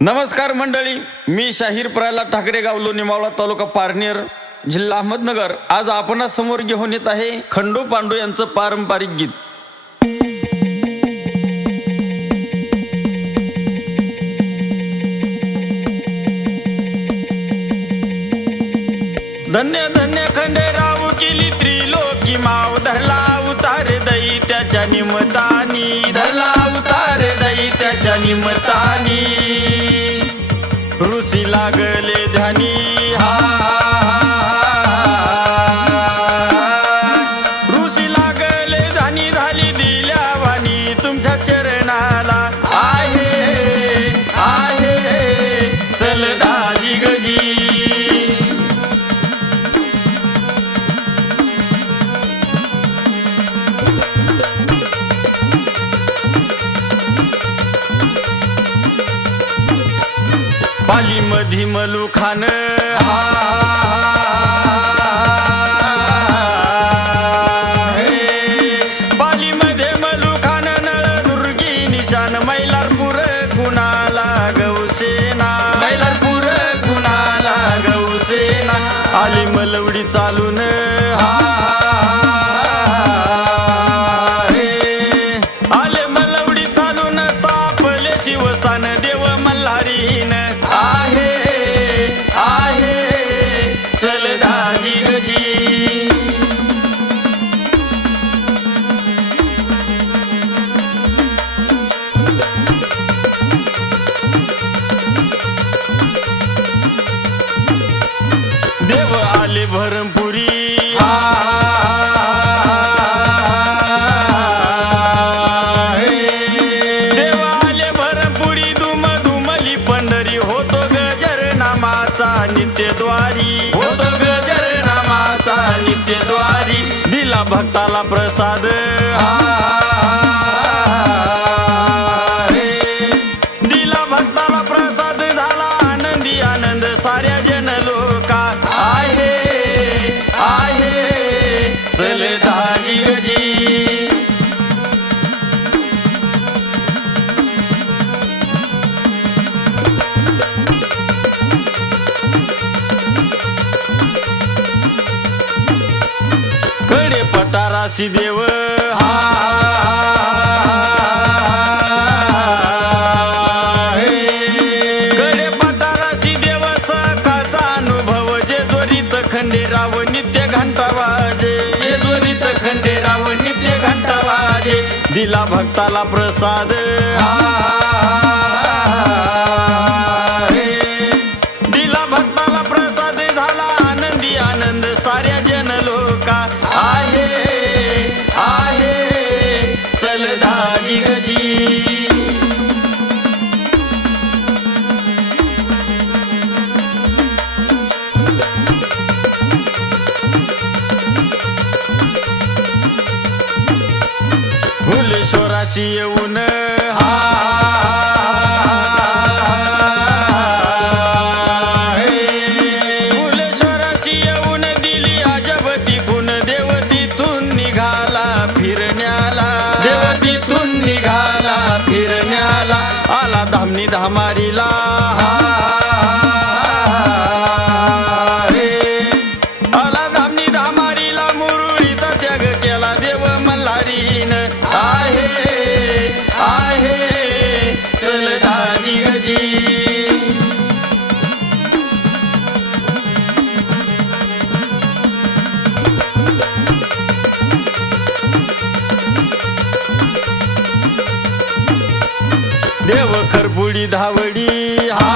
नमस्कार मंडळी मी शाहीर प्रहलाद ठाकरे गावलो निमावळा तालुका पारनेर जिल्हा अहमदनगर. आज आपणासमोर घेऊन येत आहे खंडू पांडू यांचं पारंपरिक गीत. धन्य धन्य खंडेराव केली त्रिलोकी माव धरला उतार दई त्याच्या निमतानी. धरला उतार दई त्याच्या निमतानी. पाली मधी मलू खान पाली मध्ये मलू खान नळ दुर्गी निशान मैलारपूर. भरमपुरी। देव आले भरमपुरी दुम दुमली पंढरी होतो गजर नामाचा नित्यद्वारी. होतो गजर नामाचा नित्यद्वारी. दिला भक्ताला प्रसाद. पटाराशी देवकडे पटाराशी देव सकाळचा अनुभव जे त्वरित खंडेराव नित्य घंटा वाजे. जे त्वरित खंडेराव नित्य घंटा वाजे. दिला भक्ताला प्रसाद दिला भक्ताला प्रसाद झाला आनंदी आनंद साऱ्या भुलेश्वराशी येऊन फुलेश्वराची येऊन दिली अजबती गुण देवतीतून निघाला फिरण्याला. देवतीतून निघाला फिरण्याला आला धामनी धामारीला. धावडी हा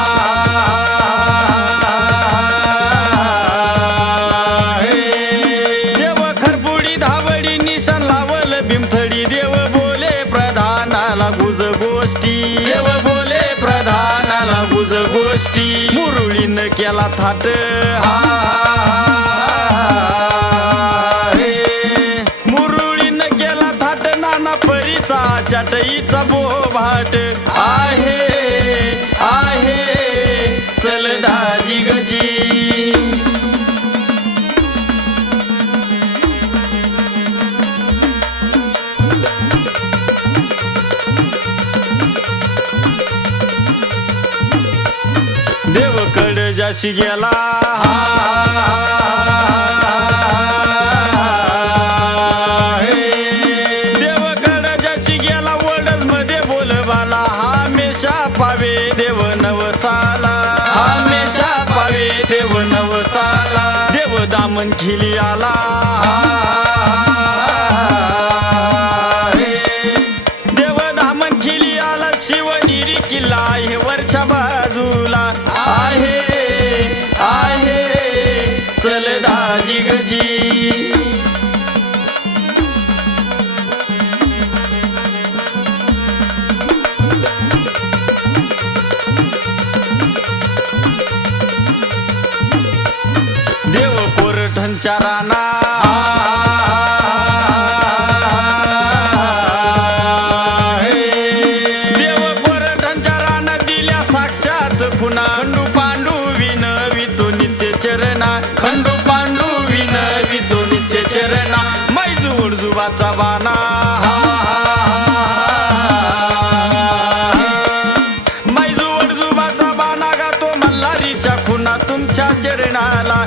देव खरपुडी धावडी निशान लावल भीमथडी. देव बोले प्रधानाला गुज गोष्टी. देव बोले प्रधानाला गुज गोष्टी. मुरळीनं केला थाट. मुरळीनं केला थाट. नाना चटईचा बोभाट. आहे कड जाशी गेला देव गेला वडच मध्ये बोलबाला हमेशा पावे देव नवसाला. हमेशा पावे देव नवसाला. देव दामन खिली आला कोरठणच्या राणा देव कोरठणच्या राणा दिल्या साक्षात पुन्हा खंडू पांडू विनवितो नित्य चरणा. खंडू पांडू विनवितो नित्य चरणा. मैजू उडजुबाचा बाणा. मैजू उडजुबाचा बाणा गातो मल्हारीच्या खुना तुमच्या चरणाला.